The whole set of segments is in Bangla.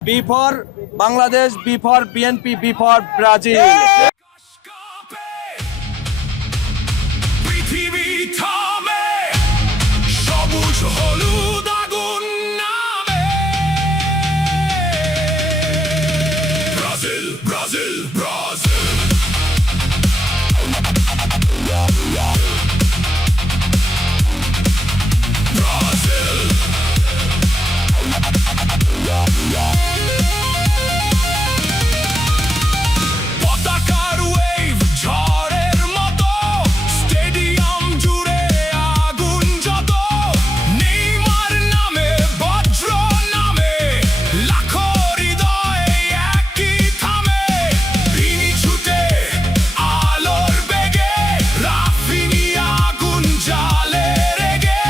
B for Bangladesh, B for BNP, B for Brazil. পৃথিবী থামে সবুজ হলুদ আগুন নামে ব্রাজিল ব্রাজিল ব্রাজিল ব্রাজিল পতাকার ওয়েভ ঝড়ের মতো স্টেডিয়াম জুড়ে আগুন যত নেইমার নামে বজ্র নামে লাখো হৃদয় একই থামে ভিনি ছুটে আলোর বেগে রাফিনি আগুন জালে রেগে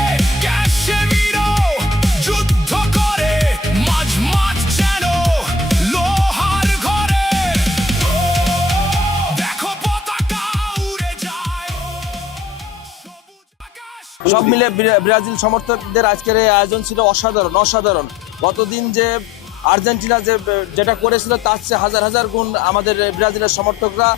ক্যাশেমিরো যুদ্ধ করে মাঝ মাঝ যেন লোহার ঘরে দেখো পতাকা উড়ে যায় সবুজ আকাশ সব মিলে ব্রাজিল সমর্থকদের আজকের এই আয়োজন ছিল অসাধারণ। গতদিন যে আর্জেন্টিনা যেটা করেছিল তার চেয়ে হাজার হাজার গুণ আমাদের ব্রাজিলের সমর্থকরা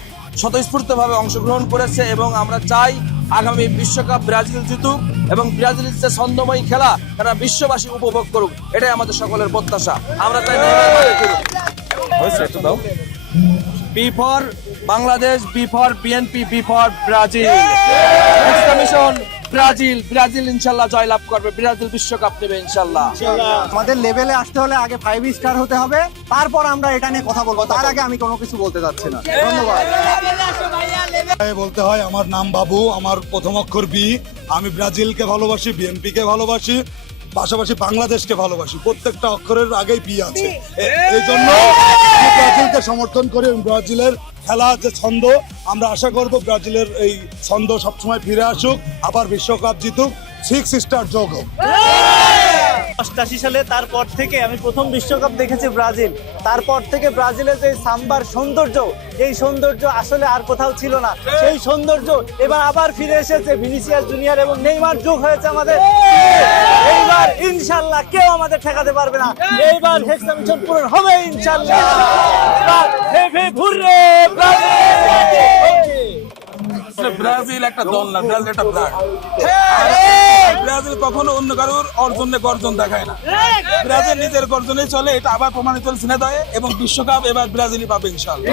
স্বতঃস্ফূর্তভাবে অংশগ্রহণ করেছে এবং আমরা চাই আগামী বিশ্বকাপ ব্রাজিল জিতুক এবং ব্রাজিলের যে ছন্দময়ী খেলা তারা বিশ্ববাসী উপভোগ করুক, এটাই আমাদের সকলের প্রত্যাশা। আমরা তাই B for Bangladesh, B for BNP, B for Brazil. Exclamation Brazil ইনশাল্লাহ জয়লাভ করবে, ব্রাজিল বিশ্বকাপ নেবে ইনশাল্লাহ। আমাদের লেভেলে আসতে হলে আগে 5 স্টার হতে হবে, তারপর আমরা এটা নিয়ে কথা বলবো। তার আগে আমি কোনো কিছু বলতে চাচ্ছি না। ধন্যবাদ। বলতে হয় আমার নাম বাবু, আমার প্রথম অক্ষর বি। আমি ব্রাজিলকে ভালোবাসি, বিএনপিকে ভালোবাসি, পাশাপাশি বাংলাদেশকে ভালোবাসি। প্রত্যেকটা অক্ষরের আগেই বি আছে। এই জন্য আমি ব্রাজিলকে সমর্থন করি এবং ব্রাজিলের খেলা যে ছন্দ, আমরা আশা করব ব্রাজিলের এই ছন্দ সবসময় ফিরে আসুক, আবার বিশ্বকাপ জিতুক, 6 স্টার যোগ হোক। 88 সালে তারপর থেকে আমি প্রথম বিশ্বকাপ দেখেছি ব্রাজিল। তারপর থেকে ব্রাজিলের যে সাম্বার সৌন্দর্য, এই সৌন্দর্য আসলে আর কোথাও ছিল না। সেই সৌন্দর্য এবার আবার ফিরে এসেছে। ভিনিসিয়াস জুনিয়র এবং নেইমার যোগ হয়েছে আমাদের। এইবার ইনশাআল্লাহ কেউ আমাদের ঠেকাতে পারবে না। এইবার হেক্সা মিশন পূরণ হবে ইনশাআল্লাহ। হেভি ভুররে ব্রাজিল একটা দল না, ব্রাজিল একটা ব্র্যান্ড। ব্রাজিল কখনো অন্য কারোর অর্জনে গর্জন দেখায় না, ব্রাজিল নিজের গর্জনে চলে। এটা আবার প্রমাণিত সিনেদয়ে এবং বিশ্বকাপ এবার ব্রাজিলই পাবে ইনশাআল্লাহ।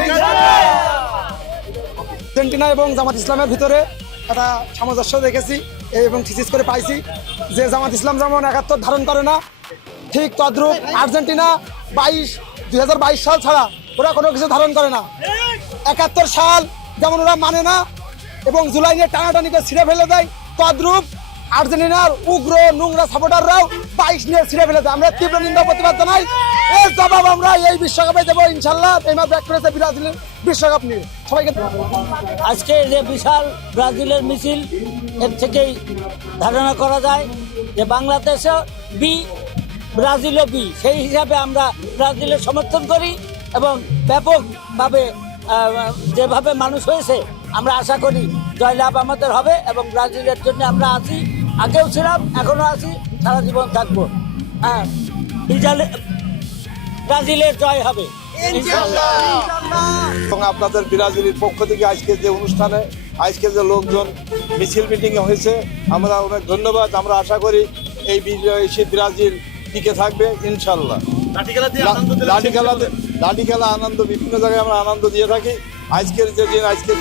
আর্জেন্টিনা এবং জামাত ইসলামের ভিতরে একটা সামঞ্জস্য দেখেছি এবং থিসিস করে পাইছি যে জামাত ইসলাম যেমন 71 ধারণ করে না, ঠিক তদ্রূপ আর্জেন্টিনা 2022 সাল ছাড়া ওরা কোনো কিছু ধারণ করে না। 71 সাল যেমন ওরা মানে না এবং জুলাই নিয়ে টানাটানিকে ছিঁড়ে ফেলে দেয়, তদ্রূপ আর্জেন্টিনার উগ্র নোংরা সাপোর্টাররাও 22 নিয়ে ছিঁড়ে ফেলে দেয়। আমরা তীব্র নিন্দা প্রতিবাদ জানাই। এর জবাব আমরা এই বিশ্বকাপে দেবো ইনশাল্লাহ। এইমার ব্যাক করেছে ব্রাজিলের বিশ্বকাপ নিয়ে সবাইকে। আজকে যে বিশাল ব্রাজিলের মিছিল, এর থেকেই ধারণা করা যায় যে বাংলাদেশও বি, ব্রাজিলও বি। সেই হিসাবে আমরা ব্রাজিলের সমর্থন করি এবং ব্যাপকভাবে যেভাবে মানুষ হয়েছে আমরা আশা করি জয়লাভ আমাদের হবে এবং ব্রাজিলের জন্য আমরা আছি, আগেও ছিলাম, এখনো আছি, সারা জীবন থাকবো। হ্যাঁ, ব্রাজিলের জয় হবে ইনশাআল্লাহ। এবং আপনাদের ব্রাজিলের পক্ষ থেকে আজকে যে অনুষ্ঠানে আজকে যে লোকজন মিছিল মিটিং হয়েছে, আমরা অনেক ধন্যবাদ। আমরা আশা করি এই বিজয়ী ব্রাজিল টিকে থাকবে ইনশাল্লাহ। লাঠি খেলা আনন্দ, বিভিন্ন জায়গায় আমরা আনন্দ দিয়ে থাকি। আজকের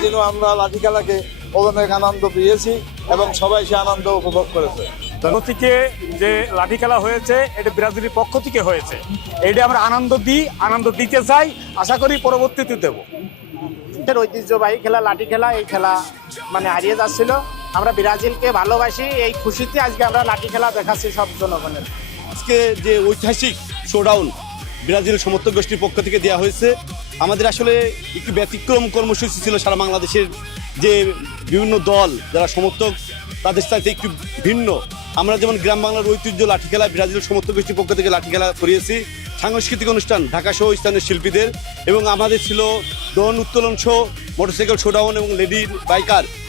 দিনও আমরা লাঠি খেলাকে অনেক আনন্দ পেয়েছি এবং সবাই সে আনন্দ উপভোগ করেছে। থেকে যে লাঠি খেলা হয়েছে এটা ব্রাজিলের পক্ষ থেকে হয়েছে, এটা আমরা আনন্দ দিতে চাই, আশা করি পরবর্তীতে দেব। ঐতিহ্যবাহী খেলা লাঠি খেলা, এই খেলা মানে হারিয়ে যাচ্ছিল। আমরা ব্রাজিলকে ভালোবাসি, এই খুশিতে আজকে আমরা লাঠি খেলা দেখাচ্ছি সব জনগণের। আজকে যে ঐতিহাসিক শোডাউন ব্রাজিল সমর্থক গোষ্ঠীর পক্ষ থেকে দেওয়া হয়েছে, আমাদের আসলে একটু ব্যতিক্রম কর্মসূচি ছিল। সারা বাংলাদেশের যে বিভিন্ন দল যারা সমর্থক, তাদের সাথে একটু ভিন্ন। আমরা যেমন গ্রাম বাংলার ঐতিহ্য লাঠি খেলা, ব্রাজিল সমর্থক গোষ্ঠীর পক্ষ থেকে লাঠি খেলা করিয়েছি। সাংস্কৃতিক অনুষ্ঠান ঢাকা সহ স্থানীয় শিল্পীদের, এবং আমাদের ছিল ড্রোন উত্তোলন শো, মোটরসাইকেল শোডাউন এবং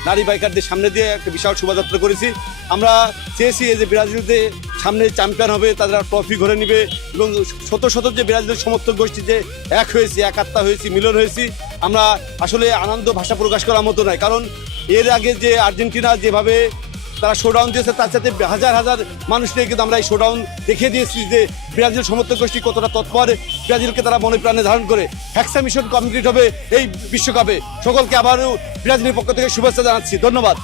নারী বাইকারদের সামনে দিয়ে একটা বিশাল শোভাযাত্রা করেছি। আমরা চেয়েছি যে ব্রাজিলতে সামনে চ্যাম্পিয়ন হবে, তারা ট্রফি ঘরে নেবে এবং শত শত যে ব্রাজিলের সমর্থক গোষ্ঠী যে এক হয়েছে, এক আত্মা হয়েছি, মিলন হয়েছি, আমরা আসলে আনন্দ ভাষা প্রকাশ করার মতো নয়। কারণ এর আগে যে আর্জেন্টিনা যেভাবে তারা শোডাউন দিয়েছে, তার সাথে হাজার হাজার মানুষ নিয়ে কিন্তু আমরা এই শোডাউন দেখিয়ে দিয়েছি যে ব্রাজিল সমর্থক গোষ্ঠী কতটা তৎপর, ব্রাজিলকে তারা মনে প্রাণে ধারণ করে হেক্সা মিশন কমপ্লিট হবে এই বিশ্বকাপে। সকলকে আবারও ব্রাজিলের পক্ষ থেকে শুভেচ্ছা জানাচ্ছি। ধন্যবাদ।